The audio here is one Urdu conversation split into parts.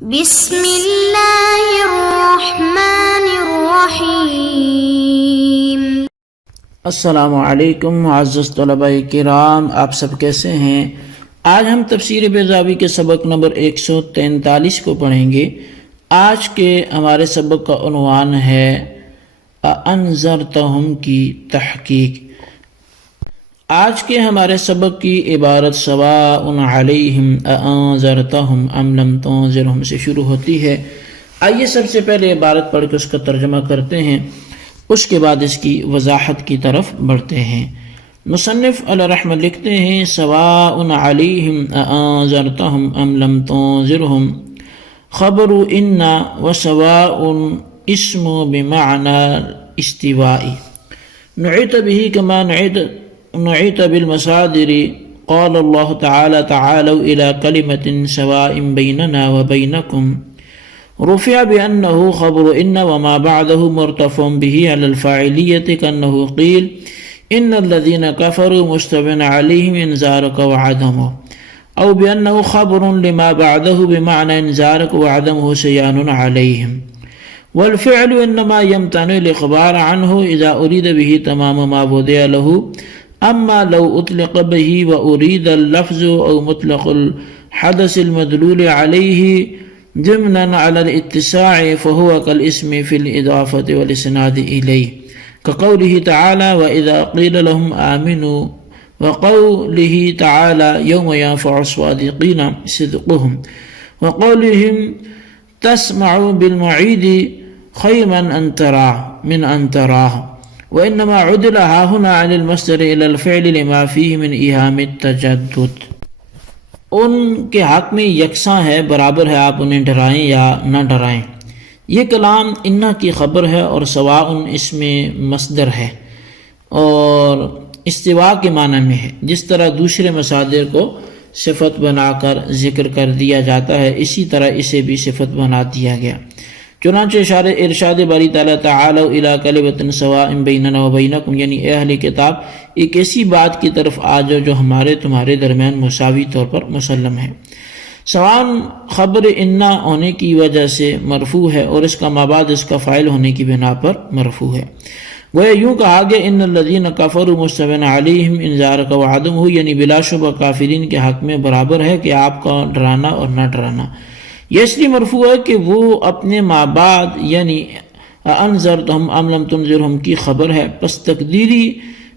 بسم اللہ الرحمن الرحیم۔ السلام علیکم معزز طلباء کرام، آپ سب کیسے ہیں؟ آج ہم تفسیر بیضاوی کے سبق نمبر 143 کو پڑھیں گے۔ آج کے ہمارے سبق کا عنوان ہے اَأَنذَرْتَهُمْ کی تحقیق۔ آج کے ہمارے سبق کی عبارت سواء علیہم اَأَنذَرْتَهُمْ أَمْ لَمْ تُنذِرْهُمْ سے شروع ہوتی ہے۔ آئیے سب سے پہلے عبارت پڑھ کے اس کا ترجمہ کرتے ہیں، اس کے بعد اس کی وضاحت کی طرف بڑھتے ہیں۔ مصنف علیہ رحمۃ لکھتے ہیں سواء علیہم اَأَنذَرْتَهُمْ أَمْ لَمْ تُنذِرْهُمْ خبر ان وسواء اسم بمعنى استواء نعت به كما نعت بالمصادر قال الله تعالى تعالوا إلى كلمة سواء بيننا وبينكم رفع بأنه خبر إن وما بعده مرتفع به على الفاعلية كأنه قيل إن الذين كفروا مستوى عليهم إنذارك وعدمه، أو بأنه خبر لما بعده بمعنى إنذارك وعدمه سيان عليهم، والفعل إنما يمتنع الإخبار عنه إذا أريد به تمام ما وضع له، أما لو أطلق به وأريد اللفظ أو مطلق الحدث المدلول عليه ضمنا على الاتساع فهو كالاسم في الإضافة والإسناد إليه، كقوله تعالى وإذا قيل لهم آمنوا، وقوله تعالى يوم ينفع الصادقين صدقهم، وقولهم تسمع بالمعيد خيما أن تراه من أن تراه، وإنما عدل هنا عن المصدر إلى الفعل لما فيه من إيهام التجدد۔ ان کے حق میں یکساں ہے، برابر ہے، آپ انہیں ڈرائیں یا نہ ڈرائیں۔ یہ کلام انا کی خبر ہے اور سواء اس میں مصدر ہے اور استواء کے معنی میں ہے۔ جس طرح دوسرے مصادر کو صفت بنا کر ذکر کر دیا جاتا ہے، اسی طرح اسے بھی صفت بنا دیا گیا۔ چنانچہ ارشاد باری تعالیٰ تعالیٰ الی کلمۃ سواء بیننا وبینکم، یعنی اے اہل کتاب ایک ایسی بات کی طرف آ جاؤ جو ہمارے تمہارے درمیان مساوی طور پر مسلم ہے۔ سواء خبر انا ہونے کی وجہ سے مرفوع ہے اور اس کا مابعد اس کا فاعل ہونے کی بنا پر مرفوع ہے۔ گویا یوں کہا گیا ان الذین کفروا مستوی علیہم انذارک وعدمہ، یعنی بلا شبہ کافرین کے حق میں برابر ہے کہ آپ کا ڈرانا اور نہ ڈرانا۔ یہ اس لیے مرفوع ہے کہ وہ اپنے مابعد یعنی انذرتہم ام لم تنذرہم کی خبر ہے، پس تقدیری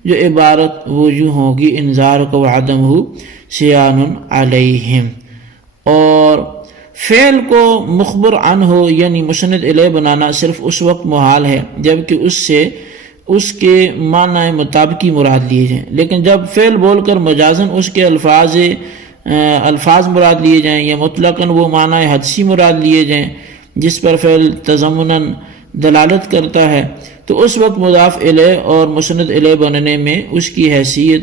جو عبارت وہ یوں ہوگی انذارک وعدمہ سیان علیہم، اور فعل کو مخبر عنہ یعنی مسند الیہ بنانا صرف اس وقت محال ہے جبکہ اس سے اس کے معنی مطابقی مراد لیے جائیں، لیکن جب فعل بول کر مجازن اس کے الفاظ مراد لیے جائیں یا مطلقاً وہ معنی حدسی مراد لیے جائیں جس پر فعل تضمناً دلالت کرتا ہے، تو اس وقت مضاف الیہ اور مسند الیہ بننے میں اس کی حیثیت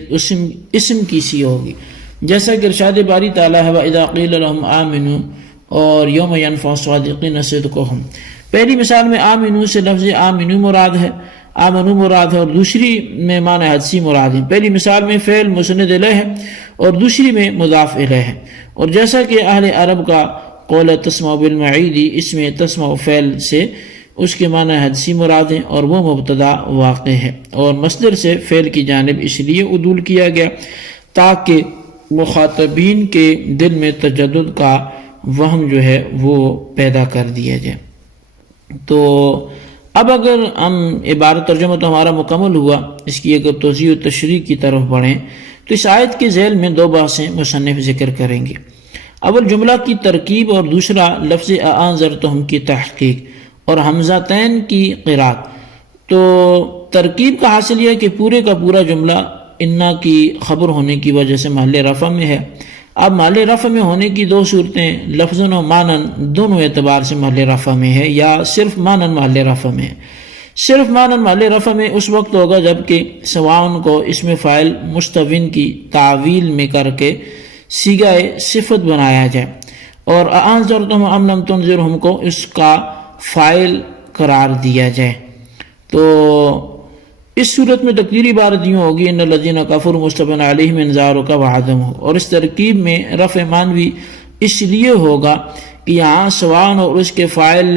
اسم کی سی ہوگی، جیسا کہ ارشاد باری تعالیٰ ہے وَإِذَا قِيلَ لَهُمْ آمِنُوا اور یوم ينفع الصادقین صدقهم۔ پہلی مثال میں آمنو سے لفظ آمنو مراد ہے اور دوسری میں معنی حدسی مراد ہے۔ پہلی مثال میں فعل مسند الیہ ہے اور دوسری میں مضاف الیہ ہے، اور جیسا کہ اہل عرب کا قول تسمع بالمعید، اس میں تسمع فعل سے اس کے معنی حدسی مراد ہیں اور وہ مبتدا واقع ہے، اور مصدر سے فعل کی جانب اس لیے عدول کیا گیا تاکہ مخاطبین کے دل میں تجدد کا وہم جو ہے وہ پیدا کر دیا جائے۔ تو اب اگر ہم عبارت ترجمہ تو ہمارا مکمل ہوا، اس کی اگر توضیح و تشریح کی طرف بڑھیں تو اس آیت کے ذیل میں دو بحثیں مصنف ذکر کریں گے۔ اول جملہ کی ترکیب اور دوسرا لفظ اَأَنذَرْتَهُمْ کی تحقیق اور حمزتین کی قراءت۔ تو ترکیب کا حاصل یہ ہے کہ پورے کا پورا جملہ انا کی خبر ہونے کی وجہ سے محل رفع میں ہے۔ اب محل رفع میں ہونے کی دو صورتیں لفظاً و معناً دونوں اعتبار سے محل رفع میں ہے، یا صرف معناً محل رفع میں ہے۔ صرف معناً محل رفع میں اس وقت ہوگا جبکہ سواء کو اسم فاعل مستوین کی تعویل میں کر کے صیغہ صفت بنایا جائے، اور اَأَنذَرْتَهُمْ أَمْ لَمْ تُنذِرْهُمْ کو اس کا فاعل قرار دیا جائے۔ تو اس صورت میں تقدیری عبارت یوں ہوگی ان الذین کفروا مستوی علیہم انذارک وعدمہ، اور اس ترکیب میں رفع مانوی اس لیے ہوگا کہ یہاں سواء اور اس کے فاعل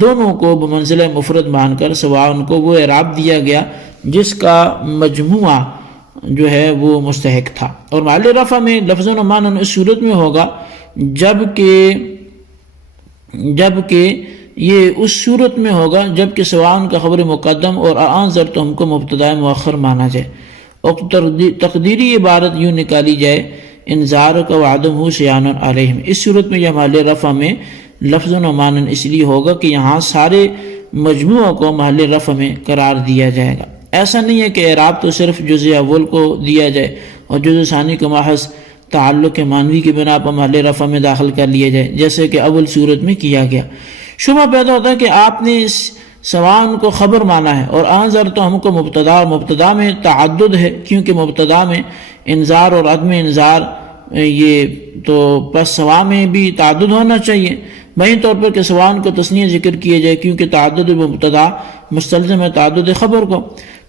دونوں کو بمنزلہ مفرد مان کر سواء کو وہ اعراب دیا گیا جس کا مجموعہ جو ہے وہ مستحق تھا، اور محل رفع میں لفظ و معنی اس صورت میں ہوگا جبکہ یہ اس صورت میں ہوگا جبکہ سواء کا خبر مقدم اور انذرتہم کو مبتدا مؤخر مانا جائے، اور تقدیری عبارت یوں نکالی جائے انذار کا وعدم ہو سیان علیہم۔ اس صورت میں یہ محل رفع میں لفظ و معنی اس لیے ہوگا کہ یہاں سارے مجموعوں کو محل رفع میں قرار دیا جائے گا۔ ایسا نہیں ہے کہ اعراب تو صرف جزء اول کو دیا جائے اور جزء ثانی کو محض تعلق معنوی کی بنا پر محل رفع میں داخل کر لیا جائے جیسے کہ اول صورت میں کیا گیا۔ شبہ پیدا ہوتا ہے کہ آپ نے اس سواء کو خبر مانا ہے اور انذرتہم کو مبتدا، اور مبتدا میں تعدد ہے کیونکہ مبتدا میں انذار اور عدم انذار یہ تو پس سواء میں بھی تعدد ہونا چاہیے، وہیں طور پر کہ سواء کو تثنیہ ذکر کیے جائے کیونکہ تعدد مبتدا مستلزم ہے تعدد خبر کو۔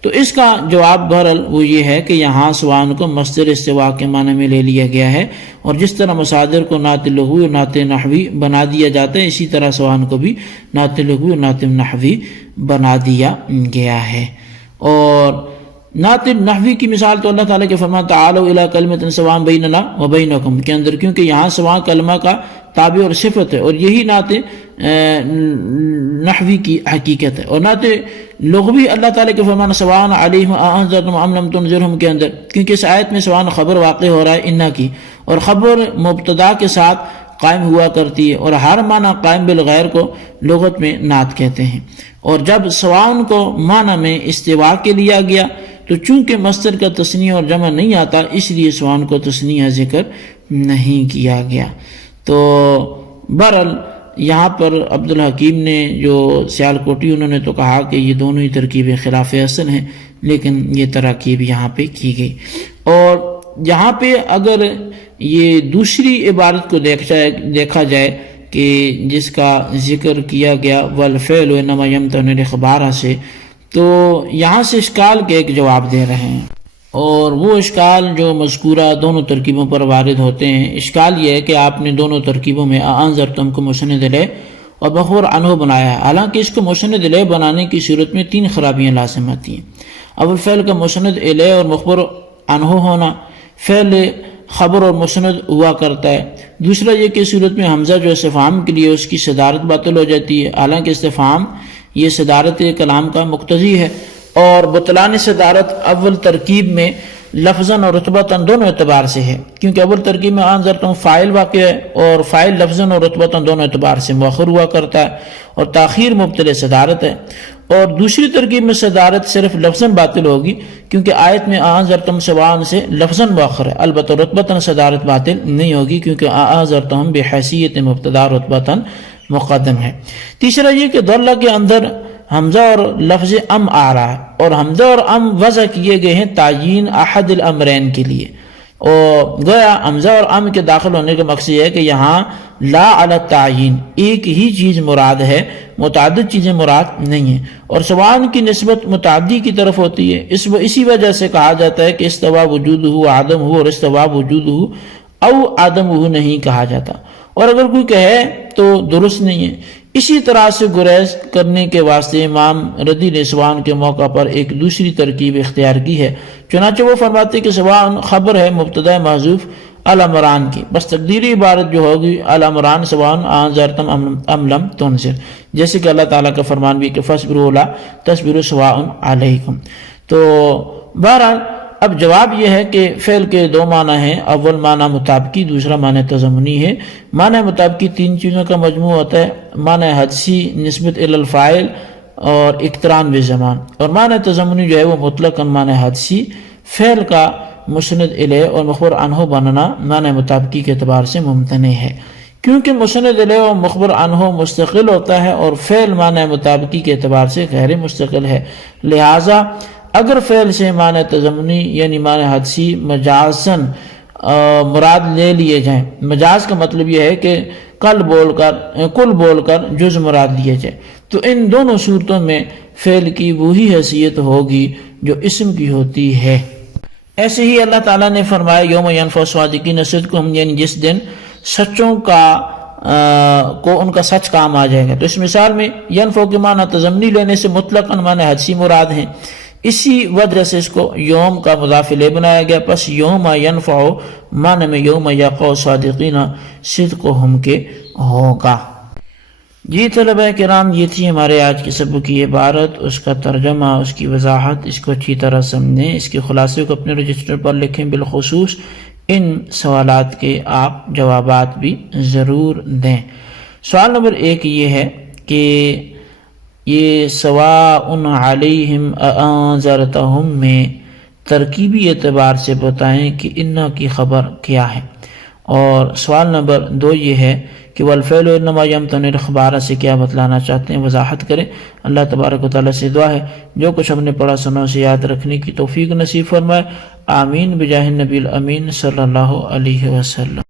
تو اس کا جواب بہرحال وہ یہ ہے کہ یہاں سواء کو مصدر استواء کے معنی میں لے لیا گیا ہے، اور جس طرح مصادر کو نعت لغوی اور نعت نحوی بنا دیا جاتا ہے اسی طرح سواء کو بھی نعت لغوی اور نعت نحوی بنا دیا گیا ہے۔ اور نعت نحوی کی مثال تو اللہ تعالیٰ کے فرمان تعالوا الی کلمۃ سواء بیننا و بینکم کے اندر، کیونکہ یہاں سواء کلمہ کا تابع اور صفت ہے، اور یہی نعت نحوی کی حقیقت ہے۔ اور نعت لغوی اللہ تعالیٰ کے فرمان سواء علیہم اانذرتم ام لم تنذرہم کے اندر، کیونکہ اس آیت میں سواء خبر واقع ہو رہا ہے انا کی، اور خبر مبتدا کے ساتھ قائم ہوا کرتی ہے، اور ہر معنی قائم بالغیر کو لغت میں نعت کہتے ہیں۔ اور جب سواء کو معنی میں استواء کے لیا گیا تو چونکہ مصدر کا تثنیہ اور جمع نہیں آتا اس لیے سواء کو تثنیہ ذکر نہیں کیا گیا۔ تو بہرحال یہاں پر عبدالحکیم نے جو سیالکوٹی انہوں نے تو کہا کہ یہ دونوں ہی ترکیبیں خلاف اصل ہیں، لیکن یہ تراکیب یہاں پہ کی گئی۔ اور یہاں پہ اگر یہ دوسری عبارت کو دیکھا جائے کہ جس کا ذکر کیا گیا والفعل انما یمتنع الاخبار سے، تو یہاں سے اشکال کے ایک جواب دے رہے ہیں، اور وہ اشکال جو مذکورہ دونوں ترکیبوں پر وارد ہوتے ہیں۔ اشکال یہ ہے کہ آپ نے دونوں ترکیبوں میں انذرتم کو مسند الیہ اور مخبر عنہ بنایا ہے، حالانکہ اس کو مسند الیہ بنانے کی صورت میں 3 خرابیاں لازم آتی ہیں۔ اول فعل کا مسند الیہ اور مخبر عنہ ہونا، فعل خبر اور مسند ہوا کرتا ہے۔ دوسرا یہ کہ صورت میں حمزہ جو استفہام کے لیے اس کی صدارت باطل ہو جاتی ہے، حالانکہ استفہام یہ صدارت کلام کا مقتضی ہے، اور بطلان صدارت اول ترکیب میں لفظاً اور رتبتاً دونوں اعتبار سے ہے، کیونکہ اول ترکیب میں انذرتم فاعل واقع ہے اور فاعل لفظاً اور رتبتاً دونوں اعتبار سے مؤخر ہوا کرتا ہے، اور تاخیر مبتلِ صدارت ہے۔ اور دوسری ترکیب میں صدارت صرف لفظاً باطل ہوگی کیونکہ آیت میں انذرتم سواء سے لفظاً مؤخر ہے، البتہ رتبتاً صدارت باطل نہیں ہوگی کیونکہ انذرتم بحیثیت مبتدا رتبتاً مقدم ہے۔ تیسرا یہ کہ دلہ کے اندر حمزہ اور لفظ ام آ رہا ہے، اور حمزہ اور ام وضع کیے گئے ہیں تعیین احد الامرین کے لیے، اور گویا حمزہ اور ام کے داخل ہونے کا مقصد ہے کہ یہاں لا علی التعیین ایک ہی چیز مراد ہے، متعدد چیزیں مراد نہیں ہیں، اور سواء کی نسبت متعدی کی طرف ہوتی ہے۔ اسی وجہ سے کہا جاتا ہے کہ استوا وجودہ عدم ہو، اور استوا وجودہ او عدم ہو نہیں کہا جاتا، اور اگر کوئی کہے تو درست نہیں ہے۔ اسی طرح سے گریز کرنے کے واسطے امام رضی نے سواء کے موقع پر ایک دوسری ترکیب اختیار کی ہے، چنانچہ وہ فرماتے کہ سواء خبر ہے مبتدا محذوف الامران کی، بس تقدیری عبارت جو ہوگی الامران سواء انذرتم ام لم تنذر، جیسے کہ اللہ تعالیٰ کا فرمان بھی کہ فاصبروا لا تصبروا سواء علیکم۔ تو بہرحال اب جواب یہ ہے کہ فعل کے 2 معنی ہیں، اول معنی مطابقی، دوسرا معنی تضمنی ہے۔ معنی مطابقی 3 چیزوں کا مجموع ہوتا ہے، معنی حدسی نسبت الی الفاعل اور اقتران بالزمان، اور معنی تضمنی جو ہے وہ مطلق معنی حدسی فعل کا مسند الیہ اور مخبر عنہ بننا معنی مطابقی کے اعتبار سے ممتنع ہے، کیونکہ مسند الیہ اور مخبر عنہ مستقل ہوتا ہے اور فعل معنی مطابقی کے اعتبار سے غیر مستقل ہے، لہٰذا اگر فعل سے معنی تضمنی یعنی معنی حدسی مجازاً مراد لے لیے جائیں، مجاز کا مطلب یہ ہے کہ کل بول کر جز مراد لیے جائے، تو ان دونوں صورتوں میں فعل کی وہی حیثیت ہوگی جو اسم کی ہوتی ہے۔ ایسے ہی اللہ تعالیٰ نے فرمایا یوم ینفع الصادقین صدقہم، یعنی جس دن سچوں کا کو ان کا سچ کام آ جائے گا۔ تو اس مثال میں ینفع کے معنی تضمنی لینے سے مطلقاً معنی حدسی مراد ہیں، اسی وجہ سے اس کو یوم کا مضاف الیہ بنایا گیا۔ پس یوم ینفع معنی میں یوم یقع صادقین صدقہم کے ہوگا۔ جی طلبہ کرام، یہ تھی ہمارے آج کے سبق کی عبارت، اس کا ترجمہ، اس کی وضاحت، اس کو اچھی طرح سمجھیں، اس کے خلاصے کو اپنے رجسٹر پر لکھیں، بالخصوص ان سوالات کے آپ جوابات بھی ضرور دیں۔ سوال نمبر 1 یہ ہے کہ یہ سواء علیہم اانذرتہم میں ترکیبی اعتبار سے بتائیں کہ انا کی خبر کیا ہے، اور سوال نمبر 2 یہ ہے کہ والفعل انما یمتنع الاخبار سے کیا بتلانا چاہتے ہیں، وضاحت کریں۔ اللہ تبارک و تعالیٰ سے دعا ہے جو کچھ ہم نے پڑھا سنا اسے یاد رکھنے کی توفیق نصیب فرمائے، آمین بجاہ النبی الامین صلی اللہ علیہ وسلم۔